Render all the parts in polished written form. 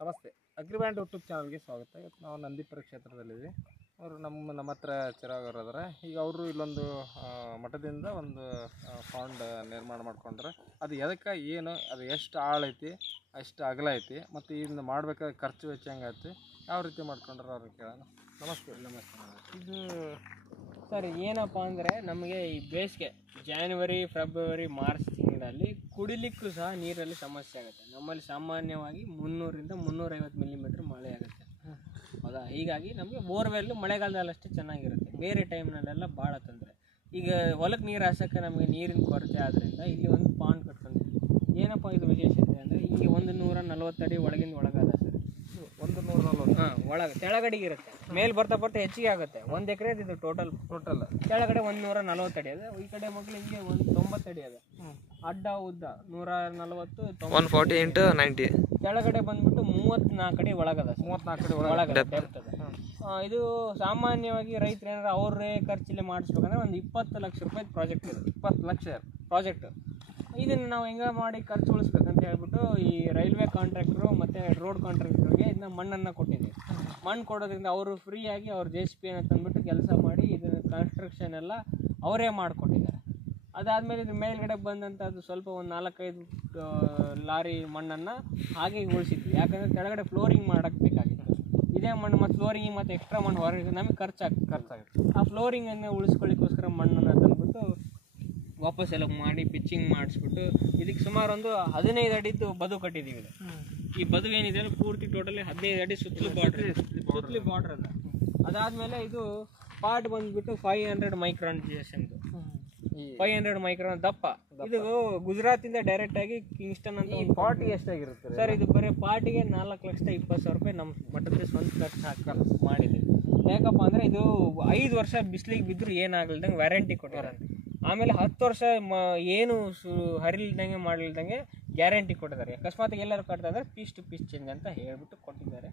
ನಮಸ್ತೆ, ಅಗ್ರಿಬ್ಯಾಂಡ್ ಯೂಟ್ಯೂಬ್ ಚಾನಲ್ಗೆ ಸ್ವಾಗತ. ಇವತ್ತು ನಾವು ನಂದೀಪುರ ಕ್ಷೇತ್ರದಲ್ಲಿದ್ವಿ. ಅವರು ನಮ್ಮ ಹತ್ರ ಚಿರಾಗವ್ರು ಅದಾರೆ. ಈಗ ಅವರು ಇಲ್ಲೊಂದು ಮಠದಿಂದ ಒಂದು ಫೌಂಡ್ ನಿರ್ಮಾಣ ಮಾಡ್ಕೊಂಡ್ರೆ ಅದು ಎದಕ್ಕೆ ಏನು, ಅದು ಎಷ್ಟು ಆಳೈತಿ, ಎಷ್ಟು ಅಗಲ ಐತಿ, ಮತ್ತು ಇದನ್ನ ಮಾಡ್ಬೇಕಾದ್ರೆ ಖರ್ಚು ವೆಚ್ಚ ಹೆಂಗೈತಿ, ಯಾವ ರೀತಿ ಮಾಡ್ಕೊಂಡ್ರೆ ಅವ್ರಿಗೆ ಕೇಳೋಣ. ನಮಸ್ತೆ. ಇದು ಸರ್ ಏನಪ್ಪ ಅಂದರೆ ನಮಗೆ ಈ ಬೇಸಿಗೆ ಜಾನ್ವರಿ ಫೆಬ್ರವರಿ ಮಾರ್ಚ್ ತಿಂಗಳಲ್ಲಿ ಕುಡಿಲಿಕ್ಕೂ ಸಹ ನೀರಲ್ಲಿ ಸಮಸ್ಯೆ ಆಗುತ್ತೆ. ನಮ್ಮಲ್ಲಿ ಸಾಮಾನ್ಯವಾಗಿ 300ರಿಂದ 350 ಮಿಲಿಮೀಟ್ರ್ ಮಳೆ ಆಗುತ್ತೆ, ಹೌದಾ? ಹೀಗಾಗಿ ನಮಗೆ ಬೋರ್ವೆಲ್ಲು ಮಳೆಗಾಲದಲ್ಲಷ್ಟೇ ಚೆನ್ನಾಗಿರುತ್ತೆ, ಬೇರೆ ಟೈಮ್ನಲ್ಲೆಲ್ಲ ಭಾಳ ತೊಂದರೆ. ಈಗ ಹೊಲಕ್ಕೆ ನೀರು ಹಾಸೋಕ್ಕೆ ನಮಗೆ ನೀರಿನ ಕೊರತೆ ಆದ್ದರಿಂದ ಇಲ್ಲಿ ಒಂದು ಪಾಂಡ್ ಕಟ್ಕೊಂಡಿದ್ದೀವಿ. ಏನಪ್ಪ ಇದು ವಿಶೇಷತೆ ಅಂದರೆ ಇಲ್ಲಿ 140 ಅಡಿ ಒಳಗಿಂದ ಒಳಗಾದ ಸರ್. 140 ಒಳಗೆ ತೆಳಗಡೆಗೆ ಇರುತ್ತೆ, ಮೇಲೆ ಬರ್ತಾ ಬರ್ತಾ ಹೆಚ್ಚಿಗೆ ಆಗುತ್ತೆ. 1 ಎಕರೆ ಇದು ಟೋಟಲ್ ಕೆಳಗಡೆ 140 ಅಡಿ ಅದ, ಈ ಕಡೆ ಮಕ್ಕಳು ಹಿಂಗೆ 90 ಅಡಿ ಅದ. ಅಡ್ಡ ಉದ್ದ 140 140 × 90. ಕೆಳಗಡೆ ಬಂದ್ಬಿಟ್ಟು 34 ಅಡಿ ಒಳಗದ, 34 ಅಡಿ ಒಳಗದ ಡೆಪ್ತ್ ಅದ. ಇದು ಸಾಮಾನ್ಯವಾಗಿ ರೈತರು ಏನಾದ್ರು ಅವರೇ ಖರ್ಚಲ್ಲಿ ಮಾಡಿಸ್ಬೇಕಂದ್ರೆ ಒಂದು 20 ಲಕ್ಷ ರೂಪಾಯಿ ಪ್ರಾಜೆಕ್ಟ್ ಇದು. 20 ಲಕ್ಷ ಪ್ರಾಜೆಕ್ಟ್. ಇದನ್ನು ನಾವು ಹೆಂಗೆ ಮಾಡಿ ಖರ್ಚು ಉಳಿಸ್ಬೇಕಂತ ಹೇಳ್ಬಿಟ್ಟು ಈ ರೈಲ್ವೆ ಕಾಂಟ್ರಾಕ್ಟ್ರು ಮತ್ತು ರೋಡ್ ಕಾಂಟ್ರಾಕ್ಟ್ರಿಗೆ ಇದನ್ನ ಮಣ್ಣನ್ನು ಕೊಟ್ಟಿದ್ದೀವಿ. ಮಣ್ಣು ಕೊಡೋದ್ರಿಂದ ಅವರು ಫ್ರೀಯಾಗಿ ಅವ್ರು JCB ತಂದುಬಿಟ್ಟು ಕೆಲಸ ಮಾಡಿ ಇದನ್ನು ಕನ್ಸ್ಟ್ರಕ್ಷನ್ ಎಲ್ಲ ಅವರೇ ಮಾಡಿಕೊಟ್ಟಿದ್ದಾರೆ. ಅದಾದಮೇಲೆ ಇದ್ರ ಮೇಲ್ಗಡೆ ಬಂದಂಥದ್ದು ಸ್ವಲ್ಪ ಒಂದು 4-5 ಲಾರಿ ಮಣ್ಣನ್ನು ಹಾಗೆ ಉಳಿಸಿದ್ವಿ. ಯಾಕಂದರೆ ಕೆಳಗಡೆ ಫ್ಲೋರಿಂಗ್ ಮಾಡೋಕ್ಕೆ ಬೇಕಾಗಿತ್ತು. ಇದೇ ಮಣ್ಣು ಮತ್ತು ಫ್ಲೋರಿಂಗ್ ಮತ್ತು ಎಕ್ಸ್ಟ್ರಾ ಮಣ್ಣು ಹೊರಗೆ ನಮಗೆ ಖರ್ಚಾಗುತ್ತೆ. ಆ ಫ್ಲೋರಿಂಗನ್ನು ಉಳಿಸ್ಕೊಳ್ಳಿಕ್ಕೋಸ್ಕರ ಮಣ್ಣನ್ನು ತಂದುಬಿಟ್ಟು ವಾಪಸ್ ಎಲ್ಲ ಮಾಡಿ ಪಿಚ್ಚಿಂಗ್ ಮಾಡಿಸ್ಬಿಟ್ಟು ಇದಕ್ಕೆ ಸುಮಾರು ಒಂದು 15 ಅಡಿದ್ದು ಬದು ಕಟ್ಟಿದ್ದೀವಿ. ಈ ಬದು ಏನಿದೆ ಪೂರ್ತಿ ಟೋಟಲಿ 15 ಅಡಿ ಸುತ್ತಲೂ ಬಾರ್ಡ್ರ್ ಅದ. ಅದಾದಮೇಲೆ ಇದು ಪಾರ್ಟ್ ಬಂದುಬಿಟ್ಟು 500 ಮೈಕ್ರಾನ್ GSM, 500 ಮೈಕ್ರಾನ್ ದಪ್ಪ. ಇದು ಗುಜರಾತಿಂದ ಡೈರೆಕ್ಟಾಗಿ ಕಿಂಗ್ಸ್ಟನ್ ಅಂತ. ಈ ಪಾರ್ಟಿ ಎಷ್ಟಾಗಿರುತ್ತೆ ಸರ್? ಇದು ಬರೀ ಪಾರ್ಟಿಗೆ 4,20,000 ರೂಪಾಯಿ ನಮ್ಮ ಮಠದ ಸ್ವಂತ ಖರ್ಚು ಮಾಡಿದ್ದೀವಿ. ಯಾಕಪ್ಪ ಅಂದರೆ ಇದು 5 ವರ್ಷ ಬಿಸಿಲಿಗೆ ಬಿದ್ದರೂ ಏನಾಗಲ್ದಂಗೆ ವ್ಯಾರಂಟಿ ಕೊಟ್ಟಿದ್ದಾರೆ. ಆಮೇಲೆ 10 ವರ್ಷ ಏನು ಹರಿಲ್ದಂಗೆ ಮಾಡಲಿಲ್ದಂಗೆ ಗ್ಯಾರಂಟಿ ಕೊಟ್ಟಿದ್ದಾರೆ. ಅಕಸ್ಮಾತ್ ಎಲ್ಲರೂ ಕಟ್ತಾ ಅಂದರೆ ಪೀಸ್ ಟು ಪೀಸ್ ಚೇಂಜ್ ಅಂತ ಹೇಳ್ಬಿಟ್ಟು ಕೊಟ್ಟಿದ್ದಾರೆ.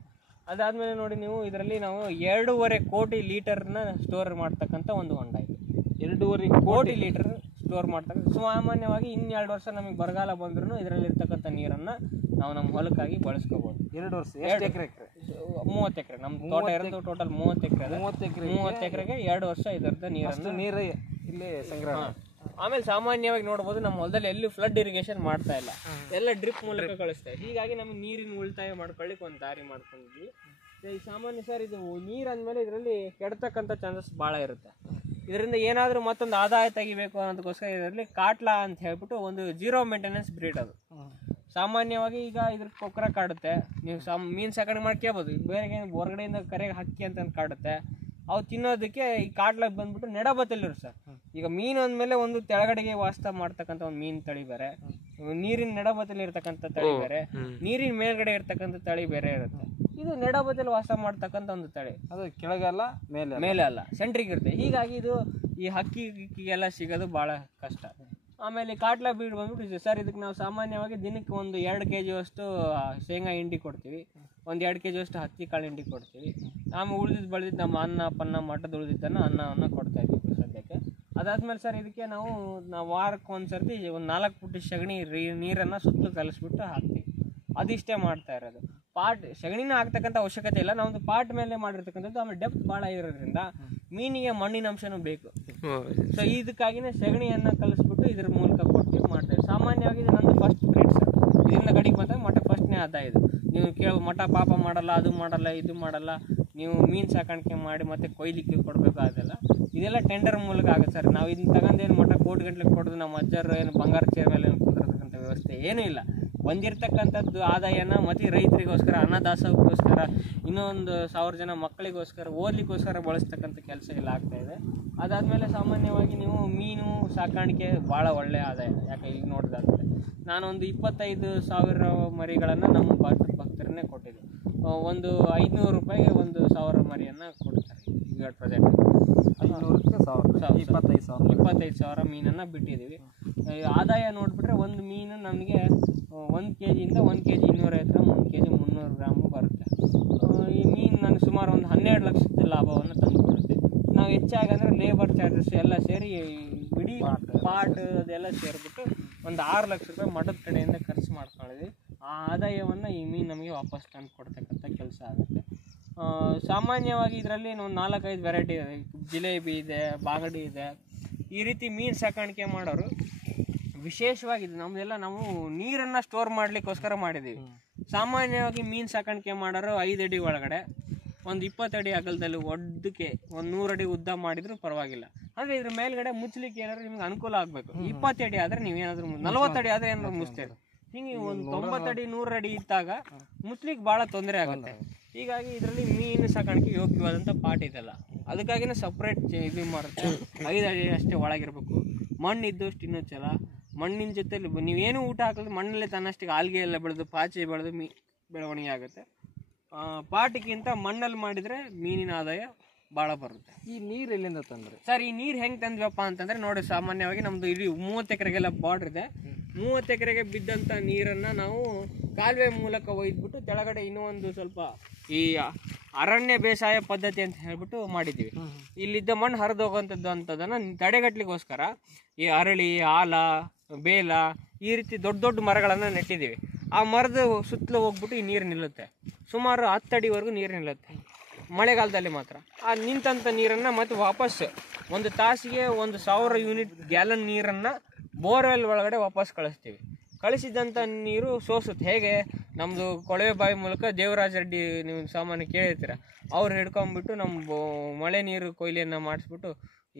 ಅದಾದಮೇಲೆ ನೋಡಿ ನೀವು ಇದರಲ್ಲಿ ನಾವು 2.5 ಕೋಟಿ ಲೀಟರ್ನ ಸ್ಟೋರ್ ಮಾಡ್ತಕ್ಕಂಥ ಒಂದು ಹೊಂಡ ಇದೆ. 2.5 ಕೋಟಿ ಲೀಟರ್ ಸ್ಟೋರ್ ಮಾಡ್ತಕ್ಕಂಥ. ಸಾಮಾನ್ಯವಾಗಿ 2 ವರ್ಷ ನಮಗೆ ಬರಗಾಲ ಬಂದ್ರೂ ಇದರಲ್ಲಿರ್ತಕ್ಕಂಥ ನೀರನ್ನು ನಾವು ನಮ್ಮ ಹೊಲಕ್ಕಾಗಿ ಬಳಸ್ಕೋಬೋದು. 2 ವರ್ಷ 2 ಎಕರೆ 30 ಎಕರೆ ನಮ್ಮ ತೋಟ ಇರೋದು ಟೋಟಲ್ 30 ಎಕರೆ. 30 ಎಕರೆಗೆ 2 ವರ್ಷ ಇದರದ ನೀರು ಇಲ್ಲಿ ಸಂಗ್ರಹ. ಆಮೇಲೆ ಸಾಮಾನ್ಯವಾಗಿ ನೋಡ್ಬೋದು ನಮ್ಮ ಹೊಲದಲ್ಲಿ ಎಲ್ಲೂ ಫ್ಲಡ್ ಇರಿಗೇಷನ್ ಮಾಡ್ತಾ ಇಲ್ಲ, ಎಲ್ಲ ಡ್ರಿಪ್ ಮೂಲಕ ಕಳಿಸ್ತಾರೆ. ಹೀಗಾಗಿ ನಮಗೆ ನೀರಿನ ಉಳಿತಾಯ ಮಾಡ್ಕೊಳ್ಳಿಕ್ಕೆ ಒಂದು ದಾರಿ ಮಾಡ್ಕೊಂಡಿದ್ವಿ. ಈ ಸಾಮಾನ್ಯ ಸರ್ ಇದು ನೀರು ಅಂದಮೇಲೆ ಇದರಲ್ಲಿ ಕೆಡ್ತಕ್ಕಂಥ ಚಾನ್ಸಸ್ ಭಾಳ ಇರುತ್ತೆ. ಇದರಿಂದ ಏನಾದರೂ ಮತ್ತೊಂದು ಆದಾಯ ತೆಗಿಬೇಕು ಅನ್ನೋದಕ್ಕೋಸ್ಕರ ಇದರಲ್ಲಿ ಕಾಟ್ಲಾ ಅಂತ ಹೇಳ್ಬಿಟ್ಟು ಒಂದು 0 ಮೇಂಟೆನೆನ್ಸ್ ಬ್ರೀಡ್ ಅದು. ಸಾಮಾನ್ಯವಾಗಿ ಈಗ ಇದ್ರ ಕೊಕ್ಕರ ಕಾಡುತ್ತೆ, ನೀವು ಮೀನು ಸಾಕಣೆ ಮಾಡಿ ಕೇಳ್ಬೋದು. ಬೇರೆ ಹೊರಗಡೆಯಿಂದ ಕರೆಗೆ ಹಕ್ಕಿ ಅಂತ ಕಾಡುತ್ತೆ, ಅವು ತಿನ್ನೋದಕ್ಕೆ ಈ ಕಾಟ್ಲಾಗ ಬಂದ್ಬಿಟ್ಟು ನೆಡಬತ್ತಲ್ಲಿರು ಸರ್. ಈಗ ಮೀನು ಅಂದಮೇಲೆ ಒಂದು ತೆಳಗಡೆಗೆ ವಾಸ ಮಾಡ್ತಕ್ಕಂಥ ಒಂದು ಮೀನು ತಳಿ ಬೇರೆ, ನೀರಿನ ನೆಡಬತ್ತಲ್ಲಿ ಇರ್ತಕ್ಕಂಥ ತಳಿ ಬೇರೆ, ನೀರಿನ ಮೇಲ್ಗಡೆ ಇರ್ತಕ್ಕಂಥ ತಳಿ ಬೇರೆ ಇರುತ್ತೆ. ಇದು ನೆಡಬತ್ತಲ್ಲಿ ವಾಸ ಮಾಡ್ತಕ್ಕಂಥ ಒಂದು ತಳಿ, ಅದು ಕೆಳಗಲ್ಲ ಮೇಲೆ ಅಲ್ಲ, ಸೆಂಟ್ರಿಗೆ ಇರುತ್ತೆ. ಹೀಗಾಗಿ ಇದು ಈ ಹಕ್ಕಿಗೆಲ್ಲ ಸಿಗೋದು ಭಾಳ ಕಷ್ಟ. ಆಮೇಲೆ ಕಾಟ್ಲಾ ಬೀಡ್ ಬಂದ್ಬಿಟ್ಟು ಸರ್ ಇದಕ್ಕೆ ನಾವು ಸಾಮಾನ್ಯವಾಗಿ ದಿನಕ್ಕೆ ಒಂದು 2 kg ಅಷ್ಟು ಶೇಂಗಾ ಹಿಂಡಿ ಕೊಡ್ತೀವಿ, ಒಂದು 2 kg ಅಷ್ಟು ಹತ್ತಿ ಕಾಳು ಹಿಂಡಿ ಕೊಡ್ತೀವಿ. ಆಮೇಲೆ ಉಳಿದಿದ್ದು ನಮ್ಮ ಅನ್ನ ಪನ್ನ ಮಠದ ಉಳಿದಿದ್ದನ್ನು ಅನ್ನವನ್ನು ಕೊಡ್ತಾ ಇದ್ದೀವಿ ಸದ್ಯಕ್ಕೆ. ಅದಾದ್ಮೇಲೆ ಸರ್ ಇದಕ್ಕೆ ನಾವು ವಾರಕ್ಕೆ ಒಂದು ಸರ್ತಿ ಒಂದು 4 ಫುಟ್ ಸಗಣಿ ನೀರನ್ನು ಸುತ್ತಲೂ ಕಲಿಸ್ಬಿಟ್ಟು ಹಾಕ್ತೀವಿ. ಅದಿಷ್ಟೇ ಮಾಡ್ತಾ ಇರೋದು. ಸಗಣಿನ ಹಾಕ್ತಕ್ಕಂಥ ಅವಶ್ಯಕತೆ ಇಲ್ಲ, ನಾವೊಂದು ಪಾಟ್ ಮೇಲೆ ಮಾಡಿರ್ತಕ್ಕಂಥದ್ದು. ಆಮೇಲೆ ಡೆಪ್ತ್ ಭಾಳ ಇರೋದ್ರಿಂದ ಮೀನಿಗೆ ಮಣ್ಣಿನ ಅಂಶನೂ ಬೇಕು. ಸೊ ಇದಕ್ಕಾಗಿನೇ ಸಗಣಿಯನ್ನು ಕಲಿಸ್ಬಿಟ್ಟು ಇದ್ರ ಮೂಲಕ ಕೊಟ್ಟು ಮಾಡ್ತೇವೆ. ಸಾಮಾನ್ಯವಾಗಿ ಇದು ನಂದು ಫಸ್ಟ್ ಬ್ರೀಡ್ ಸರ್. ಇದರಿಂದ ಗಡಿಗೆ ಬಂದಾಗ ಮಠ ಫಸ್ಟ್ನೇ ಆದಾಯ ಇದು. ನೀವು ಮಠ ಪಾಪ ಮಾಡಲ್ಲ, ಅದು ಮಾಡಲ್ಲ, ಇದು ಮಾಡಲ್ಲ, ನೀವು ಮೀನು ಸಾಕಾಣಿಕೆ ಮಾಡಿ ಮತ್ತೆ ಕೊಯ್ಲಿಕ್ಕೆ ಕೊಡಬೇಕು, ಅದೆಲ್ಲ ಇದೆಲ್ಲ ಟೆಂಡರ್ ಮೂಲಕ ಆಗುತ್ತೆ ಸರ್. ನಾವು ಇದನ್ನ ತಗೊಂಡೇನು ಮಠ ಕೋಟಿ ಗಂಟ್ಲೆ ಕೊಡೋದು ನಮ್ಮ ಅಜ್ಜರು ಏನು ಬಂಗಾರ ಚೇರ್ ಮೇಲೆ ಕುಂದಿರ್ತಕ್ಕಂಥ ವ್ಯವಸ್ಥೆ ಏನೂ ಇಲ್ಲ. ಬಂದಿರತಕ್ಕಂಥದ್ದು ಆದಾಯನ ಮತ್ತು ರೈತರಿಗೋಸ್ಕರ, ಅನ್ನದಾಸೋಗೋಸ್ಕರ, ಇನ್ನೊಂದು 1000 ಜನ ಮಕ್ಕಳಿಗೋಸ್ಕರ ಓದಲಿಕ್ಕೋಸ್ಕರ ಬಳಸ್ತಕ್ಕಂಥ ಕೆಲಸ ಎಲ್ಲ ಆಗ್ತಾಯಿದೆ. ಅದಾದಮೇಲೆ ಸಾಮಾನ್ಯವಾಗಿ ನೀವು ಮೀನು ಸಾಕಾಣಿಕೆ ಭಾಳ ಒಳ್ಳೆಯ ಆದಾಯ. ಯಾಕೆ ಇಲ್ಲಿ ನೋಡಿದಾದ್ರೆ ನಾನೊಂದು 25,000 ಮರಿಗಳನ್ನು ನಮ್ಮ ಭಕ್ತರನ್ನೇ ಕೊಟ್ಟಿದ್ದೆ. ಒಂದು 500 ರೂಪಾಯಿಗೆ 1,000 ಮರಿಯನ್ನು ಕೊಡ್ತಾರೆ ಈಗ ಪ್ರೆಸೆಂಟ್. 500ಕ್ಕೆ 1,000 25,000 ಮೀನನ್ನು ಬಿಟ್ಟಿದ್ದೀವಿ. ಆದಾಯ ನೋಡಿಬಿಟ್ರೆ ಒಂದು ಮೀನು ನಮಗೆ 1 kg ಇಂದ 1 kg 250 ಗ್ರಾಮ್, 1 kg 300 ಗ್ರಾಮು ಬರುತ್ತೆ. ಈ ಮೀನು ನನಗೆ ಸುಮಾರು ಒಂದು 12 ಲಕ್ಷದ ಲಾಭವನ್ನು ತಂದುಕೊಡುತ್ತೆ. ನಾವು ಹೆಚ್ಚಾಗಿ ಅಂದರೆ ಲೇಬರ್ ಚಾರ್ಜಸ್ ಎಲ್ಲ ಸೇರಿ ಬಿಡಿ ಪಾಟ್ ಅದೆಲ್ಲ ಸೇರಿಬಿಟ್ಟು ಒಂದು 6 ಲಕ್ಷ ರೂಪಾಯಿ ಮಠದ ಕಡೆಯಿಂದ ಖರ್ಚು ಮಾಡ್ಕೊಂಡಿದ್ವಿ. ಆ ಆದಾಯವನ್ನು ಈ ಮೀನು ನಮಗೆ ವಾಪಸ್ ತಂದು ಕೊಡ್ತಕ್ಕಂಥ ಕೆಲಸ ಆಗುತ್ತೆ. ಸಾಮಾನ್ಯವಾಗಿ ಇದರಲ್ಲಿ ಒಂದು 4-5 ವೆರೈಟಿ ಇದೆ. ಜಿಲೇಬಿ ಇದೆ, ಬಾಗಡಿ ಇದೆ. ಈ ರೀತಿ ಮೀನು ಸಾಕಾಣಿಕೆ ಮಾಡೋರು ವಿಶೇಷವಾಗಿದೆ. ನಮ್ಮದೆಲ್ಲ ನಾವು ನೀರನ್ನು ಸ್ಟೋರ್ ಮಾಡಲಿಕ್ಕೋಸ್ಕರ ಮಾಡಿದ್ದೀವಿ. ಸಾಮಾನ್ಯವಾಗಿ ಮೀನು ಸಾಕಾಣಿಕೆ ಮಾಡೋರು 5 ಅಡಿ ಒಳಗಡೆ ಒಂದು 20 ಅಡಿ ಅಗಲದಲ್ಲಿ ಒಡ್ಡಕ್ಕೆ ಒಂದು 100 ಅಡಿ ಉದ್ದ ಮಾಡಿದ್ರು ಪರವಾಗಿಲ್ಲ. ಅಂದರೆ ಇದ್ರ ಮೇಲ್ಗಡೆ ಮುಚ್ಚಲಿಕ್ಕೆ ಏನಾದ್ರು ನಿಮ್ಗೆ ಅನುಕೂಲ ಆಗಬೇಕು. 20 ಅಡಿ ಆದರೆ ನೀವೇನಾದ್ರೂ 40 ಅಡಿ ಆದರೆ ಏನಾದ್ರು ಮುಚ್ತೇವೆ. ಹಿಂಗೆ ಒಂದು 90 ಅಡಿ 100 ಅಡಿ ಇದ್ದಾಗ ಮುಚ್ಲಿಕ್ಕೆ ಭಾಳ ತೊಂದರೆ ಆಗುತ್ತೆ. ಹೀಗಾಗಿ ಇದರಲ್ಲಿ ಮೀನು ಸಾಕಾಣಿಕೆ ಯೋಗ್ಯವಾದಂಥ ಪಾಟ್ ಇದೆಲ್ಲ. ಅದಕ್ಕಾಗಿನೇ ಸಪ್ರೇಟ್ ಇದು ಮಾಡುತ್ತೆ. 5 ಅಡಿ ಅಷ್ಟೇ ಒಳಗಿರಬೇಕು. ಮಣ್ಣು ಇದ್ದಷ್ಟು ಇನ್ನೂ ಚಲ. ಮಣ್ಣಿನ ಜೊತೆಲಿ ನೀವೇನು ಊಟ ಹಾಕಿದ್ರೆ ಮಣ್ಣಲ್ಲಿ ತನ್ನಷ್ಟಿಗೆ ಆಲ್ಗೆ ಎಲ್ಲ ಬೆಳೆದು ಪಾಚಿ ಬೆಳೆದು ಬೆಳವಣಿಗೆ ಆಗುತ್ತೆ. ಪಾಟಿಗಿಂತ ಮಣ್ಣಲ್ಲಿ ಮಾಡಿದರೆ ಮೀನಿನ ಆದಾಯ ಭಾಳ ಬರುತ್ತೆ. ಈ ನೀರು ಎಲ್ಲಿಂದ ತಂದ್ರಿ ಸರ್? ಈ ನೀರು ಹೆಂಗೆ ತಂದ್ವಪ್ಪ ಅಂತಂದರೆ ನೋಡಿ, ಸಾಮಾನ್ಯವಾಗಿ ನಮ್ಮದು ಇಡೀ 30 ಎಕರೆಗೆಲ್ಲ ಬಾರ್ಡ್ರ್ ಇದೆ. 30 ಎಕರೆಗೆ ಬಿದ್ದಂಥ ನೀರನ್ನು ನಾವು ಕಾಲುವೆ ಮೂಲಕ ಒಯ್ದುಬಿಟ್ಟು ಕೆಳಗಡೆ ಇನ್ನೂ ಒಂದು ಸ್ವಲ್ಪ ಈ ಅರಣ್ಯ ಬೇಸಾಯ ಪದ್ಧತಿ ಅಂತ ಹೇಳ್ಬಿಟ್ಟು ಮಾಡಿದ್ದೀವಿ. ಇಲ್ಲಿದ್ದ ಮಣ್ಣು ಹರಿದು ಹೋಗುವಂಥದ್ದು ಅಂಥದ್ದನ್ನು ತಡೆಗಟ್ಟಲಿಕ್ಕೋಸ್ಕರ ಈ ಅರಳಿ, ಆಲ, ಬೇಲ ಈ ರೀತಿ ದೊಡ್ಡ ದೊಡ್ಡ ಮರಗಳನ್ನು ನೆಟ್ಟಿದ್ದೀವಿ. ಆ ಮರದ ಸುತ್ತಲೂ ಹೋಗ್ಬಿಟ್ಟು ಈ ನೀರು ನಿಲ್ಲುತ್ತೆ. ಸುಮಾರು 10 ಅಡಿವರೆಗೂ ನೀರು ನಿಲ್ಲುತ್ತೆ ಮಳೆಗಾಲದಲ್ಲಿ ಮಾತ್ರ. ಆ ನಿಂತಂಥ ನೀರನ್ನು ಮತ್ತೆ ವಾಪಸ್ ಒಂದು ತಾಸಿಗೆ 1000 ಯೂನಿಟ್ ಗ್ಯಾಲನ್ ನೀರನ್ನು ಬೋರ್ವೆಲ್ ಒಳಗಡೆ ವಾಪಸ್ ಕಳಿಸ್ತೀವಿ. ಕಳಿಸಿದಂಥ ನೀರು ಸೋಸುತ್ತೆ. ಹೇಗೆ? ನಮ್ಮದು ಕೊಳವೆ ಬಾವಿ ಮೂಲಕ ದೇವರಾಜ ರೆಡ್ಡಿ, ನೀವು ಸಾಮಾನ್ಯ ಕೇಳಿರ್ತೀರ, ಅವ್ರು ಹಿಡ್ಕೊಂಡ್ಬಿಟ್ಟು ನಮ್ಮ ಮಳೆ ನೀರು ಕೊಯ್ಲಿಯನ್ನು ಮಾಡಿಸ್ಬಿಟ್ಟು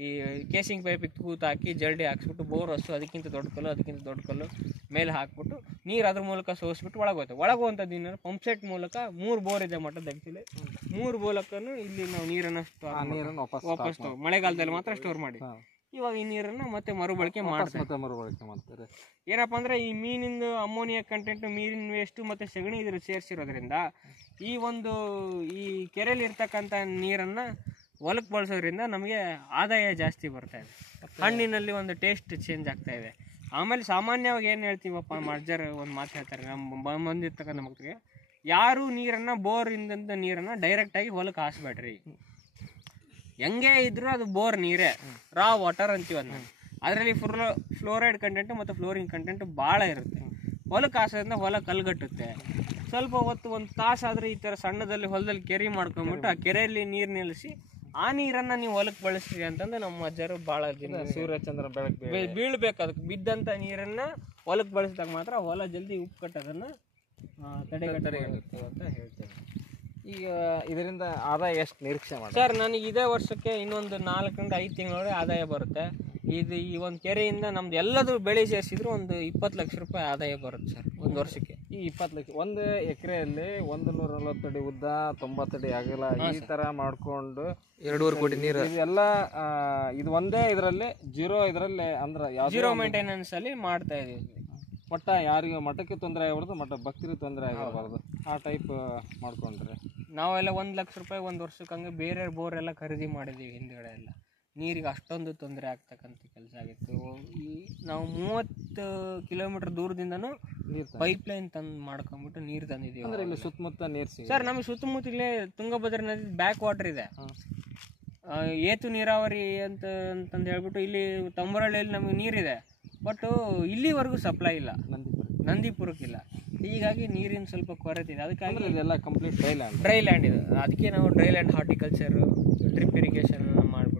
ಈ ಕೇಸಿಂಗ್ ಪೈಪಿಗೆ ತೂತು ಹಾಕಿ ಜಲ್ಡಿ ಹಾಕ್ಸ್ಬಿಟ್ಟು ಬೋರ್ ಹೊಸು ಅದಕ್ಕಿಂತ ದೊಡ್ಡ ಕಲ್ಲು ಮೇಲೆ ಹಾಕ್ಬಿಟ್ಟು ನೀರು ಅದ್ರ ಮೂಲಕ ಸೋಸ್ಬಿಟ್ಟು ಒಳಗುವಂಥದ್ದು ನೀರು ಪಂಪ್ಸೆಟ್ ಮೂಲಕ 3 ಬೋರ್ ಇದೆ ಮಟ್ಟದ. ಆ್ಯಕ್ಚುಲಿ 3 ಬೋಲಕ್ಕೂ ಇಲ್ಲಿ ನಾವು ನೀರನ್ನು ವಾಪಸ್ ಮಳೆಗಾಲದಲ್ಲಿ ಮಾತ್ರ ಸ್ಟೋರ್ ಮಾಡಿ ಇವಾಗ ಈ ನೀರನ್ನು ಮತ್ತೆ ಮರುಬಳಕೆ ಮಾಡ್ತಾರೆ. ಏನಪ್ಪ ಅಂದರೆ ಈ ಮೀನಿಂದು ಅಮೋನಿಯಾ ಕಂಟೆಂಟು, ಮೀನಿನ ವೇಸ್ಟು ಮತ್ತು ಸಗಣಿ ಇದ್ರ ಸೇರಿಸಿರೋದ್ರಿಂದ ಈ ಕೆರೆಯಲ್ಲಿ ಇರ್ತಕ್ಕಂಥ ನೀರನ್ನು ಹೊಲಕ್ಕೆ ಬಳಸೋದ್ರಿಂದ ನಮಗೆ ಆದಾಯ ಜಾಸ್ತಿ ಬರ್ತಾ ಇದೆ. ಹಣ್ಣಿನಲ್ಲಿ ಒಂದು ಟೇಸ್ಟ್ ಚೇಂಜ್ ಆಗ್ತಾ ಇದೆ. ಆಮೇಲೆ ಸಾಮಾನ್ಯವಾಗಿ ಏನು ಹೇಳ್ತೀವಪ್ಪ, ಮರ್ಜರ್ ಒಂದು ಮಾತು ಹೇಳ್ತಾರೆ ನಮ್ಮ ಬಂದಿರ್ತಕ್ಕಂಥ ಮಕ್ಕಳಿಗೆ, ಯಾರು ನೀರನ್ನು ಬೋರಿಂದಂಥ ನೀರನ್ನು ಡೈರೆಕ್ಟಾಗಿ ಹೊಲಕ್ಕೆ ಹಾಸ್ಬೇಡ್ರಿ. ಹೆಂಗೆ ಇದ್ರೂ ಅದು ಬೋರ್ ನೀರೇ, ರಾ ವಾಟರ್ ಅಂತೀವಿ ಅದನ್ನ. ಅದರಲ್ಲಿ ಫ್ಲೋರೈಡ್ ಕಂಟೆಂಟು ಮತ್ತು ಫ್ಲೋರಿನ್ ಕಂಟೆಂಟು ಭಾಳ ಇರುತ್ತೆ. ಹೊಲಕ್ಕೆ ಹಾಸೋದ್ರಿಂದ ಹೊಲ ಕಲ್ಗಟ್ಟುತ್ತೆ. ಸ್ವಲ್ಪ ಹೊತ್ತು ಒಂದು ತಾಸಾದರೆ ಈ ಥರ ಸಣ್ಣದಲ್ಲಿ ಹೊಲದಲ್ಲಿ ಕೆರೆ ಮಾಡ್ಕೊಂಡ್ಬಿಟ್ಟು ಆ ಕೆರೆಯಲ್ಲಿ ನೀರು ನಿಲ್ಲಿಸಿ ಆ ನೀರನ್ನು ನೀವು ಹೊಲಕ್ಕೆ ಬಳಸ್ತೀರಿ ಅಂತಂದು ನಮ್ಮ ಅಜ್ಜರು ಭಾಳ ದಿನ ಸೂರ್ಯಚಂದ್ರ ಬೆಳಕು ಬೀಳ್ಬೇಕು. ಅದಕ್ಕೆ ಬಿದ್ದಂಥ ನೀರನ್ನು ಹೊಲಕ್ಕೆ ಬಳಸಿದಾಗ ಮಾತ್ರ ಹೊಲ ಜಲ್ದಿ ಉಪ್ಪು ಕಟ್ಟೋದನ್ನು ತಡೆಗಟ್ಟುತ್ತೆ ಅಂತ ಹೇಳ್ತೇವೆ. ಈಗ ಇದರಿಂದ ಆದಾಯ ಎಷ್ಟು ನಿರೀಕ್ಷೆ ಮಾಡಿ ಸರ್? ನನಗೆ ಇದೇ ವರ್ಷಕ್ಕೆ ಇನ್ನೊಂದು 4-5 ತಿಂಗಳೊಳಗೆ ಆದಾಯ ಬರುತ್ತೆ. ಈ ಒಂದು ಕೆರೆಯಿಂದ ನಮ್ದು ಎಲ್ಲದೂ ಬೆಳೆ ಸೇರಿಸಿದ್ರು ಒಂದು 20 ಲಕ್ಷ ರೂಪಾಯಿ ಆದಾಯ ಬರುತ್ತೆ ಸರ್ ಒಂದು ವರ್ಷಕ್ಕೆ. ಈ 20 ಲಕ್ಷ ಒಂದು ಎಕರೆಯಲ್ಲಿ 140 ಅಡಿ ಉದ್ದ, 90 ಅಡಿ ಅಗಲ ಈ ತರ ಮಾಡ್ಕೊಂಡು 2.5 ಕೋಟಿ ನೀರು ಇದೆಲ್ಲ ಇದು ಒಂದೇ ಇದರಲ್ಲಿ ಇದರಲ್ಲಿ ಅಂದ್ರೆ ಜೀರೋ ಮೇಂಟೆನೆನ್ಸ್ ಅಲ್ಲಿ ಮಾಡ್ತಾ ಇದೀವಿ. ಮಟ್ಟ ಯಾರಿಗೂ ಮಠಕ್ಕೆ ತೊಂದರೆ ಆಗಬಾರ್ದು, ಮಠ ಭಕ್ತರಿಗೆ ತೊಂದರೆ ಆಗಬಾರ್ದು, ಆ ಟೈಪ್ ಮಾಡ್ಕೊಂಡ್ರೆ ನಾವೆಲ್ಲ 1 ಲಕ್ಷ ರೂಪಾಯಿ ಒಂದು ವರ್ಷಕ್ಕೆ ಹಂಗೆ ಬೇರೆ ಬೋರ್ ಎಲ್ಲ ಖರೀದಿ ಮಾಡಿದ್ದೀವಿ. ಹಿಂದ್ಗಡೆ ಎಲ್ಲ ನೀರಿಗೆ ಅಷ್ಟೊಂದು ತೊಂದರೆ ಆಗ್ತಕ್ಕಂಥ ಕೆಲಸ ಆಗಿತ್ತು. ನಾವು 30 ಕಿಲೋಮೀಟರ್ ದೂರದಿಂದನೂ ಪೈಪ್ಲೈನ್ ತಂದು ಮಾಡ್ಕೊಂಡ್ಬಿಟ್ಟು ನೀರು ತಂದಿದ್ದೀವಿ. ಅಂದರೆ ಇಲ್ಲಿ ಸುತ್ತಮುತ್ತ ನೀರು ಸರ್ ನಮಗೆ ಸುತ್ತಮುತ್ತಲೇ ತುಂಗಭದ್ರಾ ನದಿ ಬ್ಯಾಕ್ ವಾಟರ್ ಇದೆ. ಏತು ನೀರಾವರಿ ಅಂತಂದು ಹೇಳ್ಬಿಟ್ಟು ಇಲ್ಲಿ ತಂಬರಳ್ಳಿಯಲ್ಲಿ ನಮಗೆ ನೀರಿದೆ. ಬಟ್ ಇಲ್ಲಿವರೆಗೂ ಸಪ್ಲೈ ಇಲ್ಲ, ನಂದಿಪುರಕ್ಕಿಲ್ಲ. ಹೀಗಾಗಿ ನೀರಿನ ಸ್ವಲ್ಪ ಕೊರತೆ ಇದೆ. ಅದಕ್ಕಾಗಿ ಇದೆಲ್ಲ ಕಂಪ್ಲೀಟ್ ಡ್ರೈ ಲ್ಯಾಂಡ್ ಇದೆ. ಅದಕ್ಕೆ ನಾವು dry land horticulture, drip irrigation ಮಾಡಿಬಿಟ್ಟು